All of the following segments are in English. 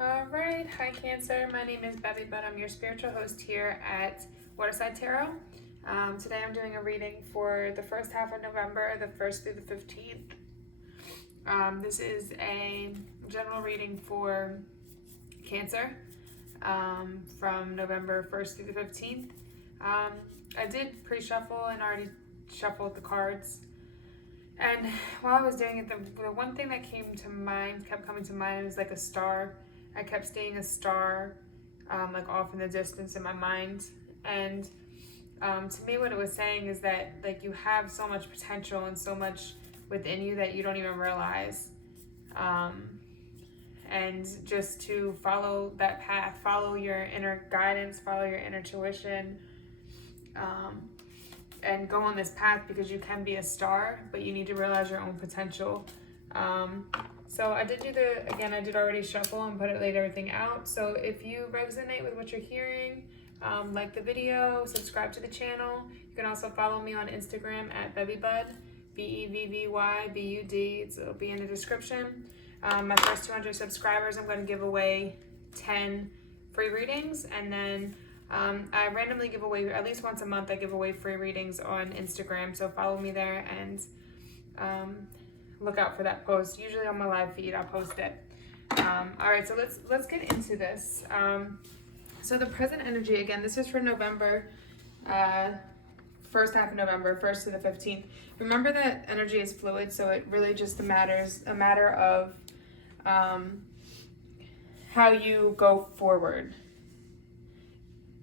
All right, hi Cancer. My name is bevybud. I'm your spiritual host here at Waterside Tarot. Today I'm doing a reading for the first half of November, the 1st through the 15th. This is a general reading for Cancer from November 1st through the 15th. I did pre-shuffle and already shuffled the cards. And while I was doing it, the one thing that kept coming to mind was like a star. I kept seeing a star like off in the distance in my mind. And to me, what it was saying is that like you have so much potential and so much within you that you don't even realize. And just to follow that path, follow your inner guidance, follow your inner tuition, and go on this path, because you can be a star, but you need to realize your own potential. So I did I did already shuffle and laid everything out. So if you resonate with what you're hearing, like the video, subscribe to the channel. You can also follow me on Instagram at bevybud, bevybud. It'll be in the description. My first 200 subscribers, I'm going to give away 10 free readings, and then I randomly give away, at least once a month, I give away free readings on Instagram. So follow me there and look out for that post. Usually on my live feed, I'll post it. All right, so let's get into this. So the present energy, again, this is for November, first half of November, 1st to the 15th. Remember that energy is fluid, so it really just a matter of how you go forward.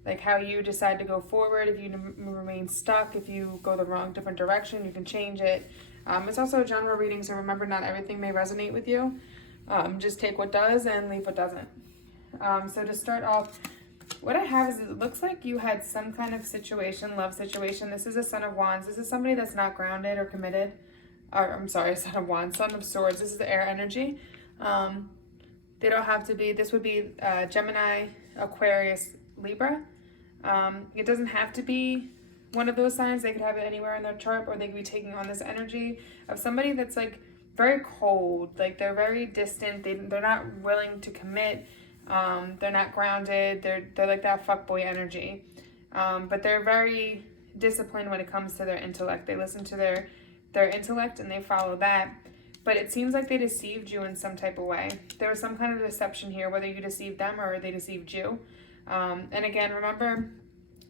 Like how you decide to go forward. If you remain stuck, if you go the different direction, you can change it. It's also a general reading, so remember, not everything may resonate with you. Just take what does and leave what doesn't. So to start off, what I have is, it looks like you had some kind of situation, love situation. This is a Son of Wands. This is somebody that's not grounded or committed. Or, I'm sorry, Son of Wands, Son of Swords. This is the air energy. They don't have to be, this would be Gemini, Aquarius, Libra. It doesn't have to be one of those signs. They could have it anywhere in their chart, or they could be taking on this energy of somebody that's like very cold, like they're very distant. They're not willing to commit. They're not grounded. They're like that fuckboy energy. But they're very disciplined when it comes to their intellect. They listen to their intellect and they follow that. But it seems like they deceived you in some type of way. There was some kind of deception here, whether you deceived them or they deceived you. And again, remember,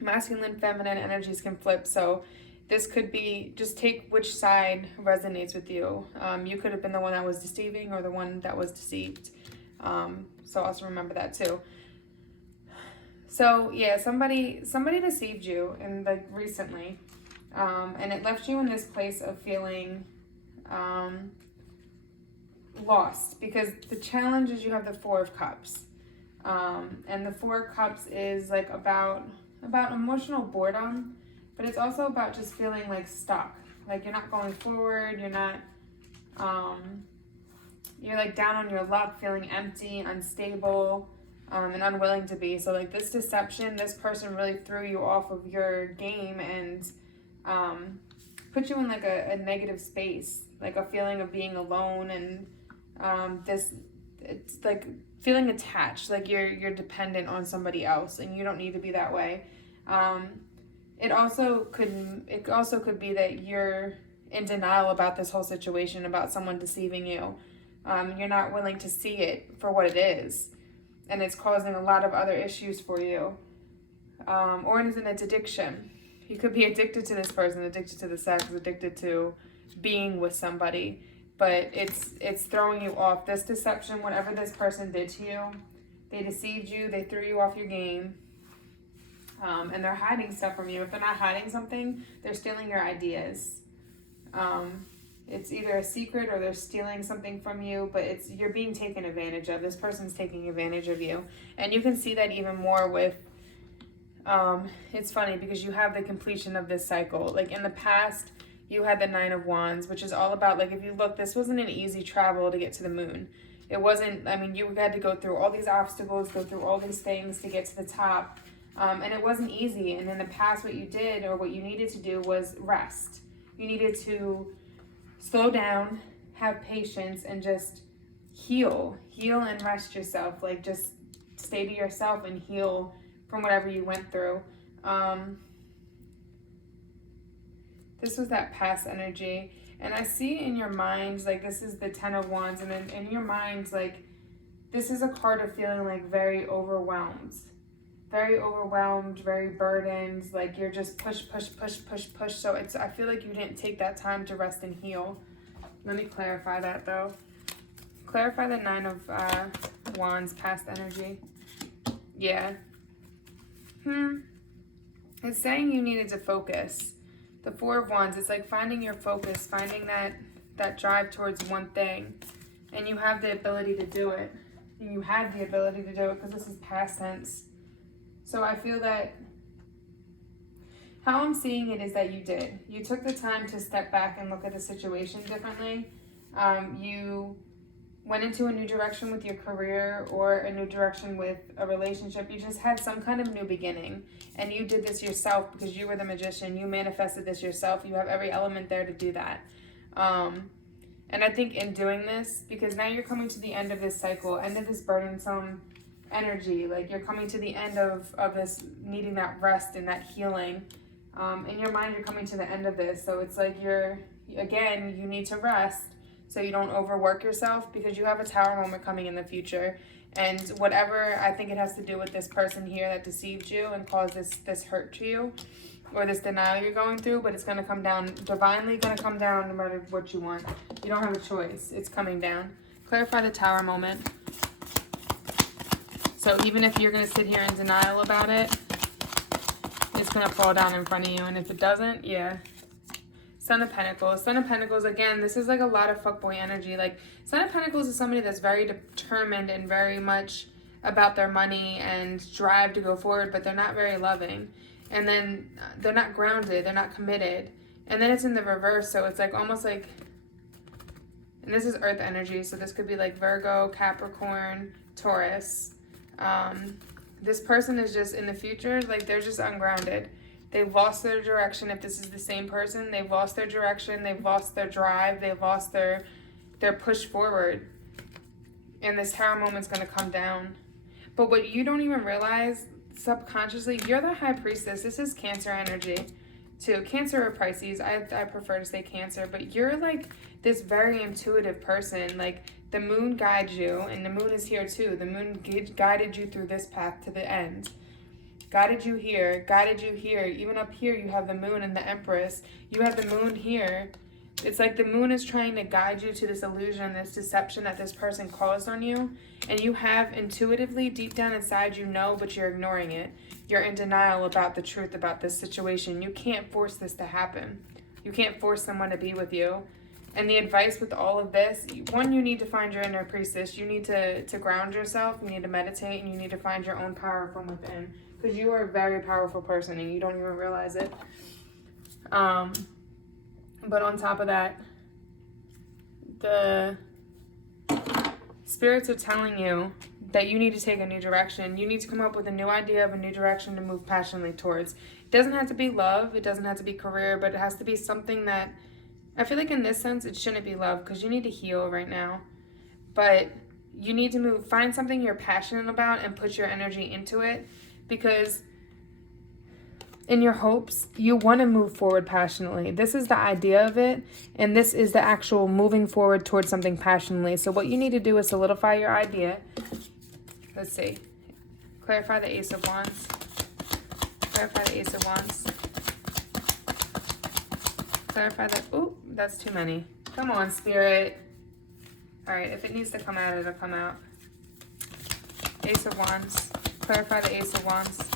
masculine, feminine energies can flip. So this could be, just take which side resonates with you. You could have been the one that was deceiving or the one that was deceived. So also remember that too. So yeah, somebody deceived you and like recently. And it left you in this place of feeling lost, because the challenge is you have the Four of Cups. And the Four of Cups is like about emotional boredom, but it's also about just feeling like stuck. Like you're not going forward, you're not, you're like down on your luck, feeling empty, unstable, and unwilling to be. So like this deception, this person really threw you off of your game and put you in like a negative space, like a feeling of being alone, and it's like feeling attached, like you're dependent on somebody else, and you don't need to be that way. It also could be that you're in denial about this whole situation, about someone deceiving you. You're not willing to see it for what it is, and it's causing a lot of other issues for you. Or it's addiction. You could be addicted to this person, addicted to the sex, addicted to being with somebody, but it's throwing you off. This deception, whatever this person did to you, they deceived you, they threw you off your game, and they're hiding stuff from you. If they're not hiding something, they're stealing your ideas. It's either a secret or they're stealing something from you, but you're being taken advantage of. This person's taking advantage of you. And you can see that even more with, it's funny because you have the completion of this cycle. Like in the past, you had the Nine of Wands, which is all about, like, if you look, this wasn't an easy travel to get to the moon. It wasn't, I mean, you had to go through all these obstacles, go through all these things to get to the top. And it wasn't easy. And in the past, what you did or what you needed to do was rest. You needed to slow down, have patience, and just heal and rest yourself. Like, just stay to yourself and heal from whatever you went through. This was that past energy. And I see in your mind, like, this is the 10 of Wands. And then in your mind, like, this is a card of feeling, like, very overwhelmed. Very overwhelmed, very burdened. Like, you're just push. So I feel like you didn't take that time to rest and heal. Let me clarify that, though. Clarify the 9 of Wands, past energy. Yeah. It's saying you needed to focus. The 4 of Wands, it's like finding your focus, finding that drive towards one thing. And you have the ability to do it. You had the ability to do it because this is past tense. So I feel that how I'm seeing it is that you did. You took the time to step back and look at the situation differently. You went into a new direction with your career or a new direction with a relationship. You just had some kind of new beginning. And you did this yourself because you were the magician. You manifested this yourself. You have every element there to do that. And I think in doing this, because now you're coming to the end of this cycle, end of this burdensome energy. Like, you're coming to the end of this needing that rest and that healing. In your mind, you're coming to the end of this. So it's like you need to rest so you don't overwork yourself, because you have a Tower moment coming in the future. And whatever, I think it has to do with this person here that deceived you and caused this hurt to you, or this denial you're going through, but it's going to come down, divinely going to come down no matter what you want. You don't have a choice. It's coming down. Clarify the Tower moment. So even if you're going to sit here in denial about it, it's going to fall down in front of you. And if it doesn't, yeah. Son of Pentacles. Son of Pentacles, again, this is like a lot of fuckboy energy. Like, Son of Pentacles is somebody that's very determined and very much about their money and drive to go forward, but they're not very loving. And then they're not grounded. They're not committed. And then it's in the reverse, so it's like almost like, and this is earth energy, so this could be like Virgo, Capricorn, Taurus. This person is just in the future, like, they're just ungrounded. They've lost their direction. If this is the same person, they've lost their direction. They've lost their drive. They've lost their push forward. And this Tower moment's going to come down. But what you don't even realize, subconsciously, you're the High Priestess. This is Cancer energy, too. Cancer or Pisces. I prefer to say Cancer. But you're, like, this very intuitive person. Like, the moon guides you. And the moon is here, too. The moon guided you through this path to the end. Guided you here, even up here you have the moon and the Empress. You have the moon here. It's like the moon is trying to guide you to this illusion, this deception that this person caused on you. And you have intuitively, deep down inside, you know, but you're ignoring it. You're in denial about the truth about this situation. You can't force this to happen. You can't force someone to be with you. And the advice with all of this, one, you need to find your inner priestess. You need to ground yourself. You need to meditate, and you need to find your own power from within. Because you are a very powerful person and you don't even realize it. But on top of that, the spirits are telling you that you need to take a new direction. You need to come up with a new idea of a new direction to move passionately towards. It doesn't have to be love. It doesn't have to be career. But it has to be something that, I feel like in this sense, it shouldn't be love, because you need to heal right now. But you need to find something you're passionate about and put your energy into it. Because in your hopes, you want to move forward passionately. This is the idea of it, and this is the actual moving forward towards something passionately. So what you need to do is solidify your idea. Let's see. Clarify the Ace of Wands. Clarify the Ace of Wands. Clarify the... Ooh, that's too many. Come on, Spirit. All right, if it needs to come out, it'll come out. Ace of Wands. Clarify the Ace of Wands.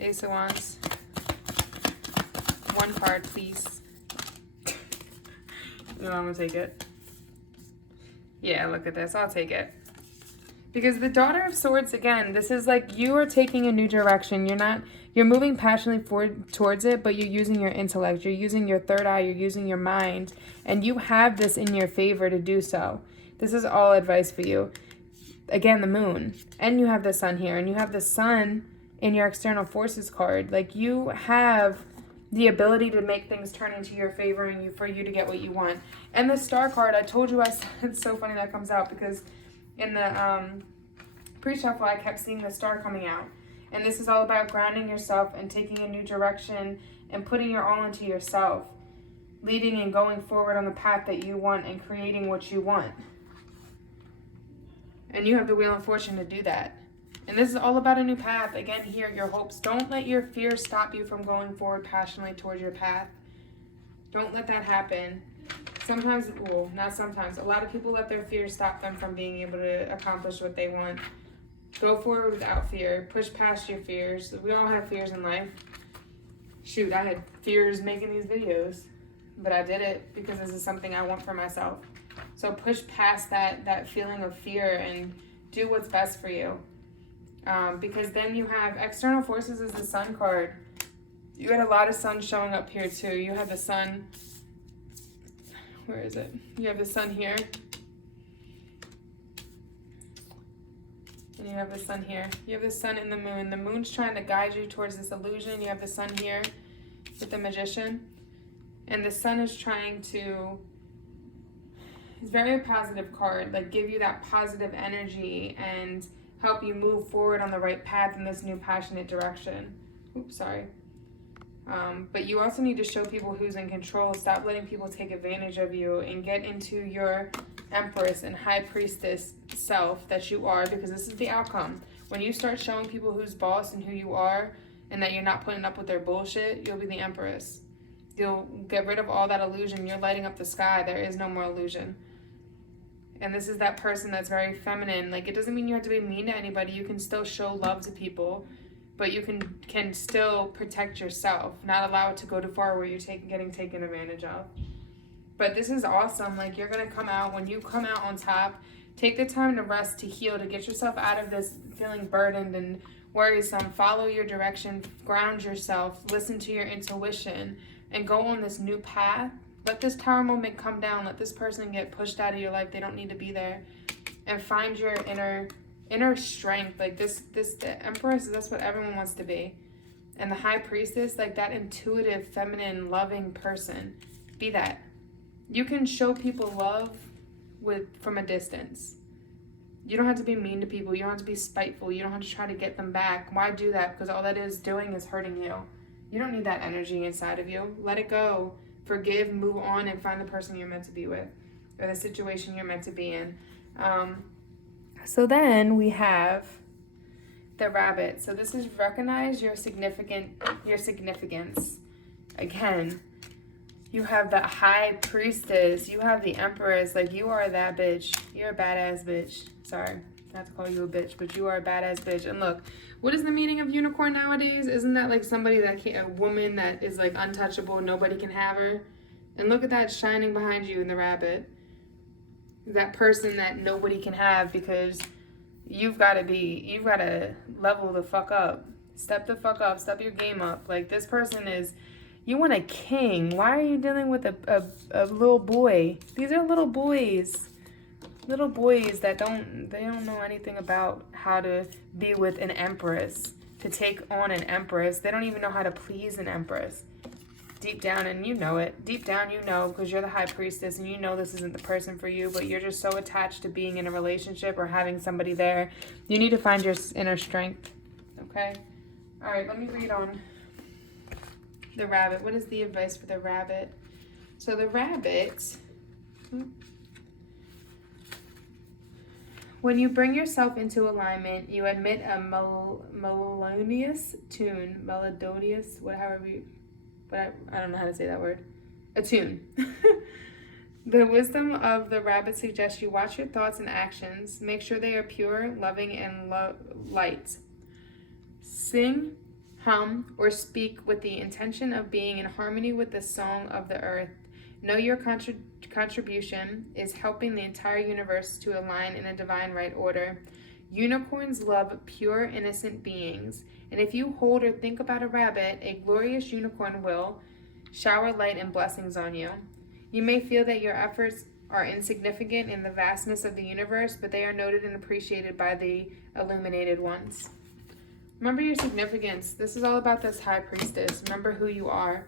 Ace of Wands. One card, please. No, I'm going to take it. Yeah, look at this. I'll take it. Because the Daughter of Swords, again, this is like you are taking a new direction. You're moving passionately forward towards it, but you're using your intellect. You're using your third eye. You're using your mind. And you have this in your favor to do so. This is all advice for you. Again, the moon, and you have the sun here, and you have the sun in your external forces card. Like, you have the ability to make things turn into your favor and for you to get what you want. And the Star card, I told you, it's so funny that comes out because in the pre-shuffle, I kept seeing the Star coming out. And this is all about grounding yourself and taking a new direction and putting your all into yourself, leading and going forward on the path that you want and creating what you want. And you have the Wheel of Fortune to do that. And this is all about a new path. Again, here, your hopes. Don't let your fears stop you from going forward passionately towards your path. Don't let that happen. Sometimes, well, not sometimes. A lot of people let their fears stop them from being able to accomplish what they want. Go forward without fear. Push past your fears. We all have fears in life. Shoot, I had fears making these videos. But I did it because this is something I want for myself. So push past that feeling of fear and do what's best for you. Because then you have external forces as the Sun card. You had a lot of sun showing up here too. You have the sun. Where is it? You have the sun here. And you have the sun here. You have the sun and the moon. The moon's trying to guide you towards this illusion. You have the sun here with the Magician. And the sun is trying to, it's very positive card, like give you that positive energy and help you move forward on the right path in this new passionate direction. Oops, sorry. But you also need to show people who's in control. Stop letting people take advantage of you and get into your Empress and High Priestess self that you are, because this is the outcome. When you start showing people who's boss and who you are and that you're not putting up with their bullshit, you'll be the Empress. You'll get rid of all that illusion. You're lighting up the sky. There is no more illusion. And this is that person that's very feminine. Like, it doesn't mean you have to be mean to anybody. You can still show love to people, but you can still protect yourself, not allow it to go too far where you're getting taken advantage of. But this is awesome. Like, you're going to come out. When you come out on top, take the time to rest, to heal, to get yourself out of this feeling burdened and worrisome. Follow your direction. Ground yourself. Listen to your intuition. And go on this new path. Let this tower moment come down. Let this person get pushed out of your life. They don't need to be there. And find your inner strength. Like the Empress, that's what everyone wants to be. And the High Priestess, like that intuitive, feminine, loving person. Be that. You can show people love from a distance. You don't have to be mean to people. You don't have to be spiteful. You don't have to try to get them back. Why do that? Because all that is doing is hurting you. You don't need that energy inside of you. Let it go. Forgive, move on, and find the person you're meant to be with, or the situation you're meant to be in. So then we have the Rabbit. So this is recognize your significance. Again, you have the High Priestess. You have the Empress. Like, you are that bitch. You're a badass bitch. Sorry, not to call you a bitch, but you are a badass bitch. And look, what is the meaning of unicorn nowadays? Isn't that like somebody that a woman that is like untouchable, nobody can have her? And look at that shining behind you in the Rabbit. That person that nobody can have, because you've got to level the fuck up. Step the fuck up. Step your game up. Like, this person is, you want a king. Why are you dealing with a little boy? These are little boys. Little boys that don't know anything about how to be with an Empress, to take on an Empress. They don't even know how to please an Empress. Deep down, and you know it. Deep down, you know, because you're the High Priestess and you know this isn't the person for you, but you're just so attached to being in a relationship or having somebody there. You need to find your inner strength. Okay? All right, let me read on the Rabbit. What is the advice for the Rabbit? So the Rabbit... When you bring yourself into alignment, you admit a melodious tune, but I don't know how to say that word. A tune. The wisdom of the Rabbit suggests you watch your thoughts and actions. Make sure they are pure, loving, and light. Sing, hum, or speak with the intention of being in harmony with the song of the earth. Know your contribution is helping the entire universe to align in a divine right order. Unicorns love pure, innocent beings, and if you hold or think about a rabbit, a glorious unicorn will shower light and blessings on you. You may feel that your efforts are insignificant in the vastness of the universe, but they are noted and appreciated by the illuminated ones. Remember your significance. This is all about this High Priestess. Remember who you are.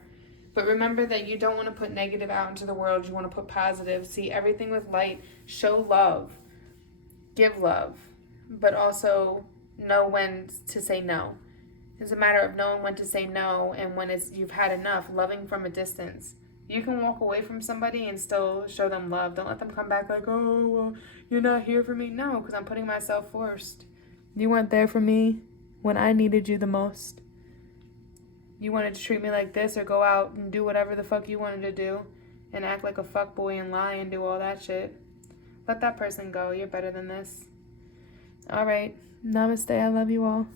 But remember that you don't want to put negative out into the world. You want to put positive. See everything with light. Show love. Give love. But also know when to say no. It's a matter of knowing when to say no and when you've had enough. Loving from a distance. You can walk away from somebody and still show them love. Don't let them come back like, oh, well, you're not here for me. No, because I'm putting myself first. You weren't there for me when I needed you the most. You wanted to treat me like this or go out and do whatever the fuck you wanted to do and act like a fuckboy and lie and do all that shit. Let that person go. You're better than this. All right. Namaste. I love you all.